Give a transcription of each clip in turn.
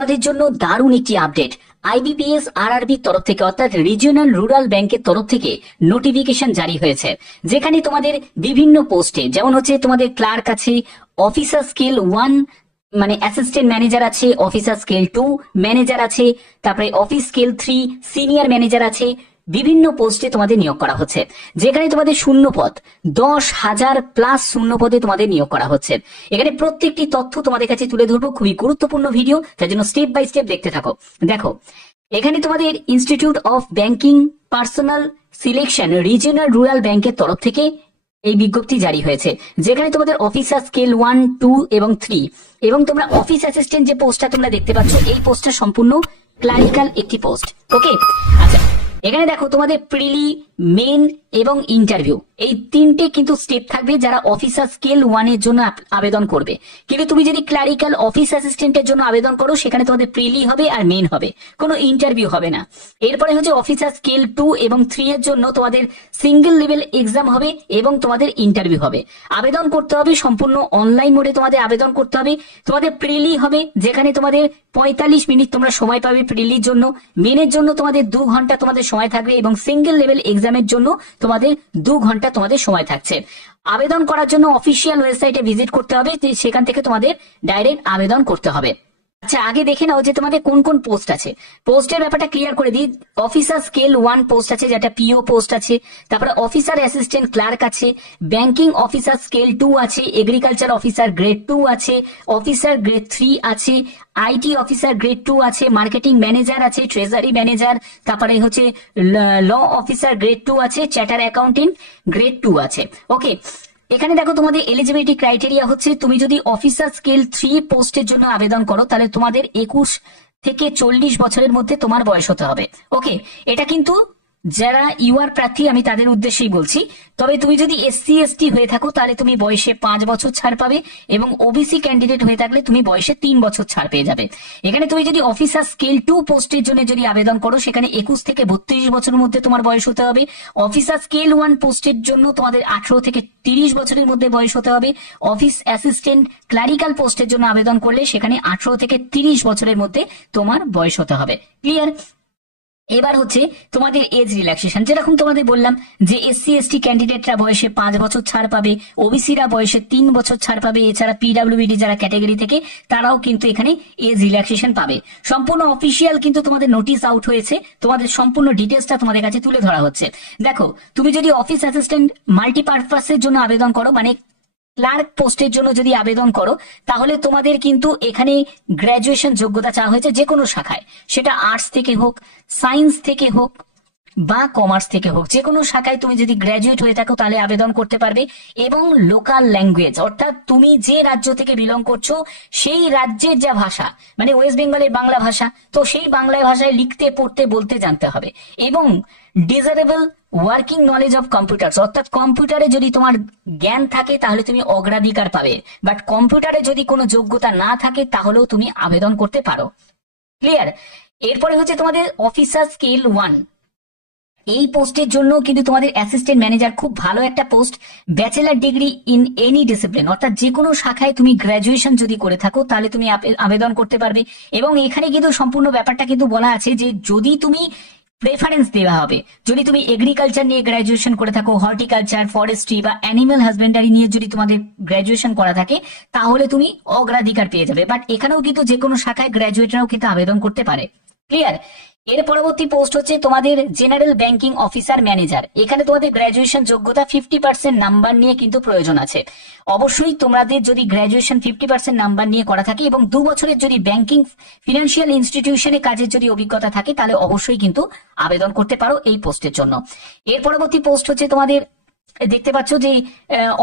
তাদের জন্য দারুণ একটি আপডেট। আইবিপিএস আরআরবি তরফ থেকে অর্থাৎ রিজিওনাল রুরাল ব্যাংকের তরফ থেকে নোটিফিকেশন জারি হয়েছে, যেখানে তোমাদের বিভিন্ন পোস্টে যেমন হচ্ছে তোমাদের ক্লার্ক আছে, অফিসার স্কেল 1 মানে অ্যাসিস্ট্যান্ট ম্যানেজার আছে, অফিসার স্কেল 2 ম্যানেজার আছে, তারপরে অফিস স্কেল 3 সিনিয়র ম্যানেজার আছে। বিভিন্ন পোস্টে তোমাদের নিয়োগ করা হচ্ছে, যেখানে তোমাদের শূন্য পদ 10,000 প্লাস শূন্য পদে তোমাদের নিয়োগ করা হচ্ছে। এখানে প্রত্যেকটি তথ্য তোমাদের কাছে তুলে ধরবো, খুবই গুরুত্বপূর্ণ ভিডিও, তার জন্য স্টেপ বাই স্টেপ দেখতে থাকো। দেখো, এখানে তোমাদের institute of banking personal selection regional rural ব্যাংকের তরফ থেকে এই বিজ্ঞপ্তি জারি হয়েছে, যেখানে তোমাদের অফিসার স্কেল 1, 2 এবং 3 এবং তোমরা অফিস অ্যাসিস্ট্যান্ট যে পোস্টটা তোমরা দেখতে পাচ্ছ, এই পোস্টটা সম্পূর্ণ ক্লারিক্যাল একটি পোস্ট। ওকে, আচ্ছা, এখানে দেখো তোমাদের প্রিলি, মেন এবং ইন্টারভিউ এই তিনটে কিন্তু স্টেপ থাকবে যারা অফিসার স্কেল 1 এর জন্য আবেদন করবে। কিন্তু তুমি যদি ক্লারিক্যাল অফিস অ্যাসিস্ট্যান্টের জন্য আবেদন করো, সেখানে তোমাদের প্রিলি হবে আর মেন হবে, কোনো ইন্টারভিউ হবে না। এরপরে হচ্ছে অফিসার স্কেল 2 এবং 3 এর জন্য তোমাদের সিঙ্গেল লেভেল এক্সাম হবে এবং তোমাদের ইন্টারভিউ হবে। আবেদন করতে হবে সম্পূর্ণ অনলাইন মোডে, তোমাদের আবেদন করতে হবে। তোমাদের প্রিলি হবে, যেখানে তোমাদের 45 মিনিট তোমরা সময় পাবে প্রিলির জন্য। মেনের জন্য তোমাদের 2 ঘন্টা তোমাদের সময় থাকবে এবং সিঙ্গেল লেভেল এক্সামের জন্য তোমাদের 2 ঘন্টা তোমাদের সময় থাকছে। আবেদন করার জন্য অফিসিয়াল ওয়েবসাইটে ভিজিট করতে হবে, সেখান থেকে তোমাদের ডাইরেক্ট আবেদন করতে হবে। আচ্ছা, আগে দেখে নাও যে তোমাদের কোন কোন পোস্ট আছে। পোস্টের ব্যাপারটা ক্লিয়ার করে দিই। অফিসার স্কেল 1 পোস্ট আছে, যেটা পিও পোস্ট আছে। তারপরে অফিসার অ্যাসিস্ট্যান্ট ক্লার্ক আছে, ব্যাংকিং অফিসার স্কেল 2 আছে, এগ্রিকালচার অফিসার গ্রেড 2 আছে, অফিসার গ্রেড 3 আছে, আইটি অফিসার গ্রেড 2 আছে, মার্কেটিং ম্যানেজার আছে, ট্রেজারি ম্যানেজার, তারপরে হচ্ছে ল অফিসার গ্রেড 2 আছে, চার্টার অ্যাকাউন্টেন্ট গ্রেড 2 আছে। ওকে, এখানে দেখো তোমাদের এলিজিবিলিটি ক্রাইটেরিয়া হচ্ছে, তুমি যদি অফিসার স্কেল 3 পোস্টের জন্য আবেদন করো, তাহলে তোমাদের 21 থেকে 40 বছরের মধ্যে তোমার বয়স হতে হবে। ওকে, এটা কিন্তু যারা ইউআর প্রার্থী আমি তাদের উদ্দেশ্যেই বলছি। তবে তুমি যদি এসসি এসটি হয়ে থাকো, তাহলে তুমি বয়সে 5 বছর ছাড় পাবে, এবং ওবিসি ক্যান্ডিডেট হয়ে থাকলে তুমি বয়সে 3 বছর ছাড় পেয়ে যাবে। এখানে তুমি যদি অফিসার স্কেল 2 পোস্টের জন্য যদি আবেদন করো, সেখানে 21 থেকে 32 বছরের মধ্যে তোমার বয়স হতে হবে। অফিসার স্কেল 1 পোস্টের জন্য তোমাদের 18 থেকে 30 বছরের মধ্যে বয়স হতে হবে। অফিস অ্যাসিস্ট্যান্ট ক্লারিক্যাল পোস্টের জন্য আবেদন করলে সেখানে 18 থেকে 30 বছরের মধ্যে তোমার বয়স হতে হবে। ক্লিয়ার? এবার হচ্ছে তোমাদের এজ রিল্যাক্সেশন, যেরকম তোমাদের বললাম যে এসসি এসটি ক্যান্ডিডেটরা বয়সে 5 বছর ছাড় পাবে, ওবিসিরা বয়সে 3 বছর ছাড় পাবে, এছাড়া পিডব্লিউডি যারা ক্যাটাগরি থেকে তারাও কিন্তু এখানে এজ রিল্যাক্সেশন পাবে। সম্পূর্ণ অফিসিয়াল কিন্তু তোমাদের নোটিশ আউট হয়েছে, তোমাদের সম্পূর্ণ ডিটেলসটা তোমাদের কাছে তুলে ধরা হচ্ছে। দেখো, তুমি যদি অফিস অ্যাসিস্ট্যান্ট মাল্টিপারপাসের জন্য আবেদন করো, মানে ক্লার্ক পোস্টের জন্য যদি আবেদন করো, তাহলে তোমাদের কিন্তু এখানে গ্র্যাজুয়েশন যোগ্যতা চাওয়া হয়েছে, যে কোনো শাখায়, সেটা আর্টস থেকে হোক, সায়েন্স থেকে হোক বা কমার্স থেকে হোক, যে কোনো শাখায় তুমি যদি গ্র্যাজুয়েট হয়ে থাকো তাহলে আবেদন করতে পারবে। এবং লোকাল ল্যাঙ্গুয়েজ, অর্থাৎ তুমি যে রাজ্য থেকে বিলং করছো সেই রাজ্যের যা ভাষা, মানে ওয়েস্ট বেঙ্গলের বাংলা ভাষা, তো সেই বাংলা ভাষায় লিখতে পড়তে বলতে জানতে হবে। এবং desirable working knowledge of computer, অর্থাৎ কম্পিউটারে যদি তোমার জ্ঞান থাকে তাহলে তুমি অগ্রাধিকার পাবে, বাট কম্পিউটারে যদি কোনো যোগ্যতা না থাকে তাহলেও তুমি আবেদন করতে পারো। ক্লিয়ার? এরপরে হচ্ছে তোমাদের অফিসার স্কেল 1, এই পোস্টের জন্য কিন্তু তোমাদের অ্যাসিস্ট্যান্ট ম্যানেজার খুব ভালো একটা post. Bachelor degree in any discipline, অর্থাৎ যে কোনো শাখায় তুমি গ্র্যাজুয়েশন যদি করে থাকো তাহলে তুমি আবেদন করতে পারবে। এবং এখানে কিন্তু সম্পূর্ণ ব্যাপারটা কিন্তু বলা আছে যে যদি তুমি প্রেফারেন্স দেওয়া হবে, যদি তুমি এগ্রিকালচার নিয়ে গ্র্যাজুয়েশন করে থাকো, হর্টিকালচার, ফরেস্ট্রি বা অ্যানিমাল হাজবেন্ডারি নিয়ে যদি তোমাদের গ্র্যাজুয়েশন করা থাকে, তাহলে তুমি অগ্রাধিকার পেয়ে যাবে। বাট এখানেও কিন্তু যে কোনো শাখায় গ্র্যাজুয়েটরাও কিন্তু আবেদন করতে পারে। ক্লিয়ার? এর পরবর্তী পোস্ট হচ্ছে তোমাদের জেনারেল ব্যাংকিং অফিসার ম্যানেজার। এখানে তোমাদের গ্র্যাজুয়েশন যোগ্যতা 50% নাম্বার নিয়ে কিন্তু প্রয়োজন আছে। অবশ্যই তোমাদের যদি গ্র্যাজুয়েশন 50% নাম্বার নিয়ে করা থাকে এবং 2 বছরের যদি ব্যাংকিং ফিনান্সিয়াল ইনস্টিটিউশনে কাজের যদি অভিজ্ঞতা থাকে, তাহলে অবশ্যই কিন্তু আবেদন করতে পারো এই পোস্টের জন্য। এর পরবর্তী পোস্ট হচ্ছে তোমাদের দেখতে পাচ্ছ যে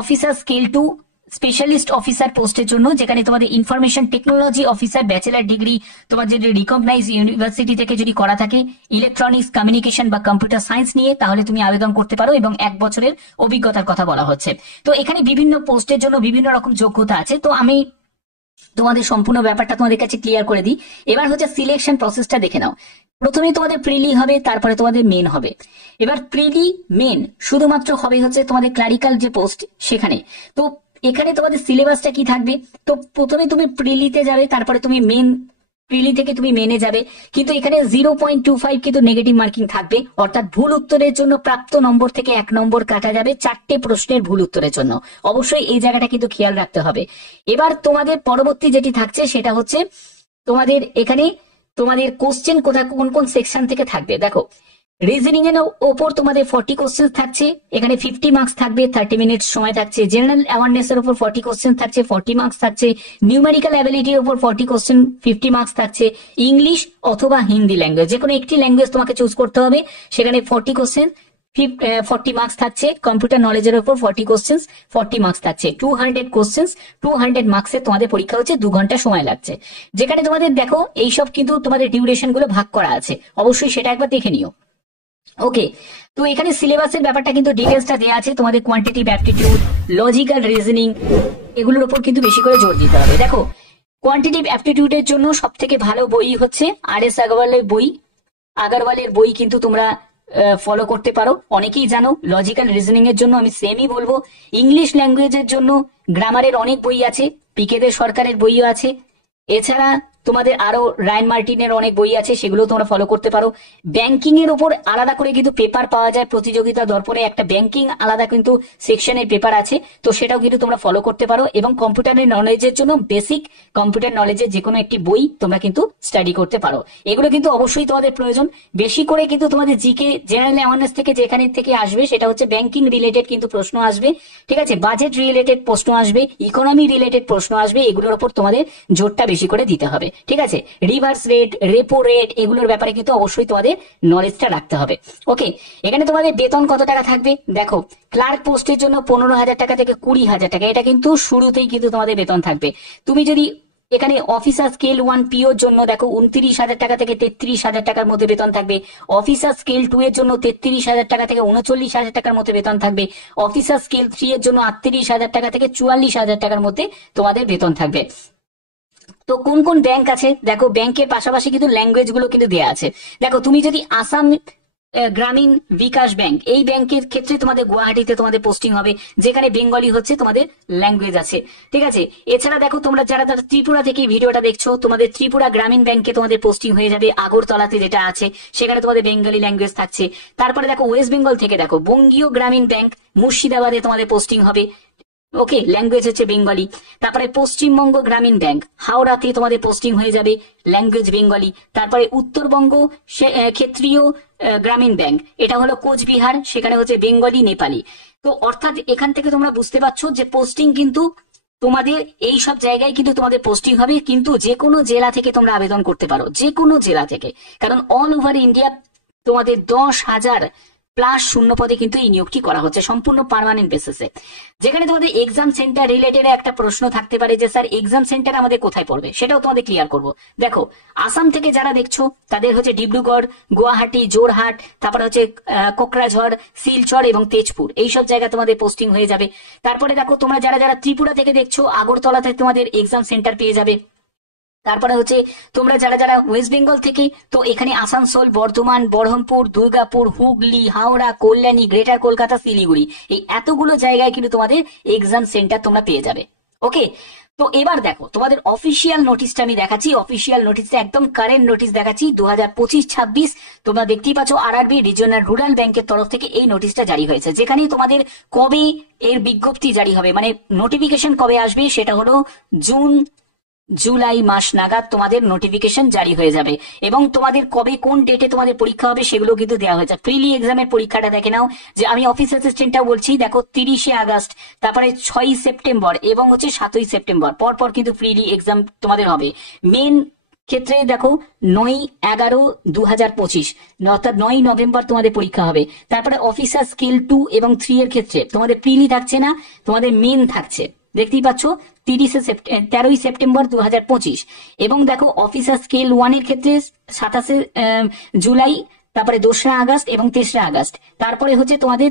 অফিসার স্কেল 2 স্পেশালিস্ট অফিসার পোস্টের জন্য, যেখানে তোমাদের information technology officer bachelor degree তোমার যদি রিকগনাইজ ইউনিভার্সিটি থেকে যদি করা থাকে ইলেকট্রনিক্স কমিউনিকেশন বা কম্পিউটার সায়েন্স নিয়ে, তাহলে তুমি আবেদন করতে পারো এবং 1 বছরের অভিজ্ঞতার কথা বলা হচ্ছে। তো এখানে বিভিন্ন পোস্টের জন্য বিভিন্ন রকম যোগ্যতা আছে, তো আমি তোমাদের সম্পূর্ণ ব্যাপারটা তোমাদের কাছে ক্লিয়ার করে দিই। এবার হচ্ছে সিলেকশন প্রসেসটা দেখে নাও। প্রথমে তোমাদের প্রিলি হবে, তারপরে তোমাদের মেন হবে। এবার প্রিলি মেন শুধুমাত্র হবে হচ্ছে তোমাদের ক্লারিক্যাল যে পোস্ট সেখানে। তো এখানে তোমাদের সিলেবাসটা কি থাকবে, তো প্রথমে তুমি প্রিলিতে যাবে, তারপরে তুমি মেন প্রিলি থেকে তুমি মেনে যাবে, কিন্তু এখানে 0.25 কিন্তু নেগেটিভ মার্কিং থাকবে, অর্থাৎ ভুল উত্তরের জন্য প্রাপ্ত নম্বর থেকে 1 নম্বর কাটা যাবে 4টে প্রশ্নের ভুল উত্তরের জন্য। অবশ্যই এই জায়গাটা কিন্তু খেয়াল রাখতে হবে। এবার তোমাদের পরবর্তী যেটি থাকছে সেটা হচ্ছে তোমাদের এখানে তোমাদের কোশ্চেন কোথায় কোন কোন সেকশন থেকে থাকবে। দেখো, রিজনিং এর ওপর তোমাদের 40 কোশ্চেন থাকছে, এখানে 50 মার্কস থাকবে, 30 মিনিট সময় থাকছে। জেনারেল অ্যাওয়ারনেস এর উপর 40 কোশ্চেন থাকছে, 40 মার্কস থাকছে। নিউমেরিক্যাল অ্যাবিলিটির উপর 40 কোশ্চেন, 50 মার্কস থাকছে। ইংলিশ অথবা হিন্দি ল্যাঙ্গুয়েজ, যে কোনো একটি ল্যাঙ্গুয়েজ তোমাকে চুজ করতে হবে, সেখানে 40 কোশ্চেন, 40 মার্কস থাকছে। কম্পিউটার নলেজের উপর 40 কোশ্চেন, 40 মার্কস থাকছে। 200 কোশ্চেন, 200 মার্কসের তোমাদের পরীক্ষা হচ্ছে, 2 ঘন্টা সময় লাগছে। যেখানে তোমাদের দেখো এইসব কিন্তু তোমাদের ডিউরেশন গুলো ভাগ করা আছে, অবশ্যই সেটা একবার দেখে নিও। ওকে, তো এখানে সিলেবাসের ব্যাপারটা কিন্তু ডিটেলসটা দেওয়া আছে। তোমাদের কোয়ান্টিটিভ অ্যাপটিটিউড, লজিক্যাল রিজনিং, এগুলোর উপর কিন্তু বেশি করে জোর দিতে হবে। দেখো, কোয়ান্টিটিভ অ্যাপটিটিউডের জন্য সব থেকে ভালো বই হচ্ছে RS আগরওয়ালের বই কিন্তু তোমরা ফলো করতে পারো। অনেকেই জানো। লজিক্যাল রিজনিং এর জন্য আমি সেমই বলবো। ইংলিশ ল্যাঙ্গুয়েজের জন্য গ্রামারের অনেক বই আছে, পিকেদের সরকারের বইও আছে। এছাড়া তোমাদের আরো রায়ন মার্টিনের অনেক বই আছে, সেগুলো তোমরা ফলো করতে পারো। ব্যাংকিং এর উপর আলাদা করে কিন্তু পেপার পাওয়া যায়, প্রতিযোগিতা দর্পণে একটা ব্যাংকিং আলাদা কিন্তু সেকশনের পেপার আছে, তো সেটাও কিন্তু তোমরা ফলো করতে পারো। এবং কম্পিউটারের নলেজের জন্য বেসিক কম্পিউটার নলেজের যে কোনো একটি বই তোমরা কিন্তু স্টাডি করতে পারো। এগুলো কিন্তু অবশ্যই তোমাদের প্রয়োজন। বেশি করে কিন্তু তোমাদের জিকে, জেনারেল অ্যাওয়ারনেস থেকে যেখানে থেকে আসবে সেটা হচ্ছে ব্যাংকিং রিলেটেড কিন্তু প্রশ্ন আসবে, ঠিক আছে, বাজেট রিলেটেড প্রশ্ন আসবে, ইকোনমি রিলেটেড প্রশ্ন আসবে। এগুলোর উপর তোমাদের জোরটা বেশি করে দিতে হবে, ঠিক আছে। রিভার্স রেট, রেপো রেট, এগুলোর ব্যাপারে কিন্তু অবশ্যই তোমাদের নলেজটা রাখতে হবে। ওকে, এখানে তোমাদের বেতন কত টাকা থাকবে দেখো। ক্লার্ক পোস্টের জন্য 15,000 টাকা থেকে 20,000 টাকা, এটা কিন্তু শুরুতেই কিন্তু তোমাদের বেতন থাকবে। তুমি যদি এখানে অফিসার স্কেল 1 পিওর জন্য দেখো 29,000 টাকা থেকে 33,000 টাকার মধ্যে বেতন থাকবে। অফিসার স্কেল 2 এর জন্য 33,000 টাকা থেকে 39,000 টাকার মধ্যে বেতন থাকবে। অফিসার স্কেল 3 এর জন্য 38,000 টাকা থেকে 44,000 টাকার মধ্যে তোমাদের বেতন থাকবে। তো কোন কোন ব্যাংক আছে দেখো, ব্যাংকের পাশাপাশি কিন্তু ল্যাঙ্গুয়েজ গুলো কিন্তু দেওয়া আছে। দেখো, তুমি যদি আসাম গ্রামীণ বিকাশ ব্যাংক, এই ব্যাংকের ক্ষেত্রে তোমাদের গুয়াহাটিতে তোমাদের পোস্টিং হবে, যেখানে বেঙ্গলি হচ্ছে তোমাদের ল্যাঙ্গুয়েজ আছে, ঠিক আছে। এছাড়া দেখো, তোমরা যারা ত্রিপুরা থেকে ভিডিওটা দেখছো, তোমাদের ত্রিপুরা গ্রামীণ ব্যাংকে তোমাদের পোস্টিং হয়ে যাবে, আগরতলাতে যেটা আছে, সেখানে তোমাদের বেঙ্গলি ল্যাঙ্গুয়েজ থাকছে। তারপরে দেখো, ওয়েস্ট বেঙ্গল থেকে দেখো বঙ্গীয় গ্রামীণ ব্যাংক মুর্শিদাবাদে তোমাদের পোস্টিং হবে, ওকে, ল্যাঙ্গুয়েজ হচ্ছে বেঙ্গলি। তারপরে পশ্চিমবঙ্গ গ্রামীণ ব্যাংক হাওড়াতে তোমাদের পোস্টিং হয়ে যাবে, ল্যাঙ্গুয়েজ বেঙ্গলি। তারপরে উত্তরবঙ্গ ক্ষেত্রীয় গ্রামীণ ব্যাংক, এটা হলো কোচবিহার, সেখানে হচ্ছে বেঙ্গলি নেপালি। তো অর্থাৎ এখান থেকে তোমরা বুঝতে পারছো যে পোস্টিং কিন্তু তোমাদের এই সব জায়গায় কিন্তু তোমাদের পোস্টিং হবে, কিন্তু যে কোনো জেলা থেকে তোমরা আবেদন করতে পারো, যে কোনো জেলা থেকে, কারণ অল ওভার ইন্ডিয়া তোমাদের 10,000 প্লাস শূন্য পদে কিন্তু এই নিয়োগটি করা হচ্ছে সম্পূর্ণ পার্মানেন্ট বেসিসে। যেখানে তোমাদের এক্সাম সেন্টার রিলেটেড একটা প্রশ্ন থাকতে পারে যে স্যার এক্সাম সেন্টার আমাদের কোথায় পড়বে, সেটাও তোমাদের ক্লিয়ার করব। দেখো, আসাম থেকে যারা দেখছো তাদের হচ্ছে ডিব্রুগড়, গুয়াহাটি, জোরহাট, তারপরে হচ্ছে কোকরাঝড়, শিলচর এবং তেজপুর, এইসব জায়গায় তোমাদের পোস্টিং হয়ে যাবে। তারপরে দেখো, তোমরা যারা যারা ত্রিপুরা থেকে দেখছো, আগরতলাতে তোমাদের এক্সাম সেন্টার পেয়ে যাবে। তারপরে হচ্ছে তোমরা যারা যারা ওয়েস্ট বেঙ্গল থেকে, তো এখানে আসানসোল, বর্ধমান, বহরমপুর, দুর্গাপুর, হুগলি, হাওড়া, কল্যাণী, গ্রেটার কলকাতা, শিলিগুড়ি, এই এতগুলো জায়গায় কিন্তু তোমাদের এক্সাম সেন্টার তোমরা পেয়ে যাবে। ওকে, তো এবার দেখো তোমাদের অফিসিয়াল নোটিশটা আমি দেখাচ্ছি। অফিসিয়াল নোটিশটা একদম কারেন্ট নোটিশ দেখাচ্ছি, 2025-26। তোমরা দেখতেই পাচ্ছ আরআরবি রিজিওনাল রুরাল ব্যাংকের তরফ থেকে এই নোটিশটা জারি হয়েছে, যেখানে তোমাদের কবে এর বিজ্ঞপ্তি জারি হবে, মানে নোটিফিকেশন কবে আসবে, সেটা হলো জুলাই মাস নাগাদ তোমাদের নোটিফিকেশন জারি হয়ে যাবে। এবং তোমাদের কবে কোন ডেটে তোমাদের পরীক্ষা হবে সেগুলো কিন্তু দেওয়া হয়েছে। প্রিলি এক্সামের পরীক্ষাটা দেখে নাও, যে আমি অফিস অ্যাসিস্ট্যান্টটাও বলছি, দেখো 30 আগস্ট, তারপরে 6 সেপ্টেম্বর এবং হচ্ছে 7 সেপ্টেম্বর পরপর কিন্তু প্রিলি এক্সাম তোমাদের হবে। মেন ক্ষেত্রে দেখো 9/11/2025, অর্থাৎ 9 নভেম্বর তোমাদের পরীক্ষা হবে। তারপরে অফিসার স্কেল 2 এবং 3 এর ক্ষেত্রে তোমাদের প্রিলি থাকছে না, তোমাদের মেন থাকছে, দেখতেই পাচ্ছ 13 সেপ্টেম্বর 2025। এবং দেখো অফিসার স্কেল 1 এর ক্ষেত্রে 27 জুলাই, তারপরে 2রা আগস্ট এবং 3রা আগস্ট। তারপরে হচ্ছে তোমাদের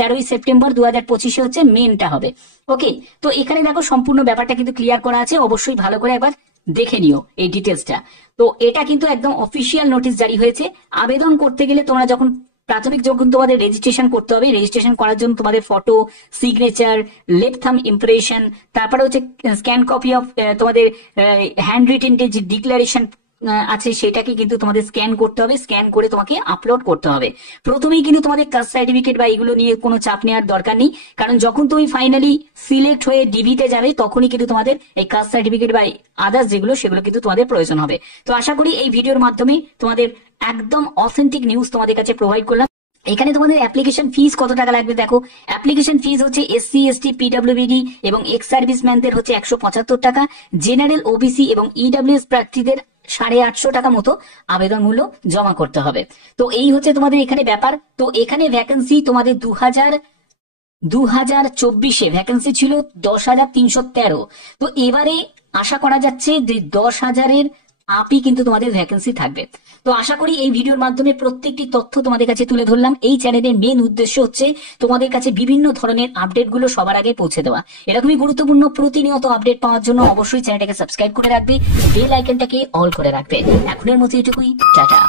13 সেপ্টেম্বর 2025 হচ্ছে মেনটা হবে। ওকে, তো এখানে দেখো সম্পূর্ণ ব্যাপারটা কিন্তু ক্লিয়ার করা আছে, অবশ্যই ভালো করে একবার দেখে নিও এই ডিটেলসটা। তো এটা কিন্তু একদম অফিসিয়াল নোটিশ জারি হয়েছে। আবেদন করতে গেলে তোমরা যখন প্রাথমিক যখন তোমাদের রেজিস্ট্রেশন করতে হবে, রেজিস্ট্রেশন করার জন্য তোমাদের photo, signature, left thumb impression, তারপরে হচ্ছে স্ক্যান কপি অফ তোমাদের হ্যান্ড রিটেন যে ডিক্লারেশন আছে সেটাকে কিন্তু তোমাদের স্ক্যান করতে হবে, স্ক্যান করে তোমাকে আপলোড করতে হবে। প্রথমেই কিন্তু তোমাদের কাস্ট সার্টিফিকেট বা এগুলো নিয়ে কোনো চাপ নেওয়ার দরকার নেই, কারণ যখন তুমি ফাইনালি সিলেক্ট হয়ে ডিবিতে যাবে তখনই কিন্তু তোমাদের এই কাস্ট সার্টিফিকেট বা আদার্স যেগুলো সেগুলো কিন্তু তোমাদের প্রয়োজন হবে। তো আশা করি এই ভিডিওর মাধ্যমে তোমাদের একদম অথেন্টিক নিউজ তোমাদের কাছে প্রোভাইড করলাম। এখানে তোমাদের অ্যাপ্লিকেশন ফিস কত টাকা লাগবে দেখো। অ্যাপ্লিকেশন ফিস হচ্ছে SC ST PWBD এবং এক্স সার্ভিসম্যানদের হচ্ছে 175 টাকা, জেনারেল OBC এবং EWS প্রার্থীদের 850 টাকা মতো আবেদন মূল্য জমা করতে হবে। তো এই হচ্ছে তোমাদের এখানে ব্যাপার। তো এখানে ভ্যাকেন্সি তোমাদের 2024 ভ্যাকেন্সি ছিল 10,313। তো এবারে আশা করা যাচ্ছে যে 10,000-এর আপই কিন্তু তোমাদের ভ্যাকেন্সি থাকবে। তো আশা করি এই ভিডিওর মাধ্যমে প্রত্যেকটি তথ্য তোমাদের কাছে তুলে ধরলাম। এই চ্যানেলের মেন উদ্দেশ্য হচ্ছে তোমাদের কাছে বিভিন্ন ধরনের আপডেট গুলো সবার আগে পৌঁছে দেওয়া। এরকমই গুরুত্বপূর্ণ প্রতিনিয়ত আপডেট পাওয়ার জন্য অবশ্যই চ্যানেলটাকে সাবস্ক্রাইব করে রাখবে, বেল আইকনটাকে অল করে রাখবে। এখনের মতো এটুকুই, টাটা।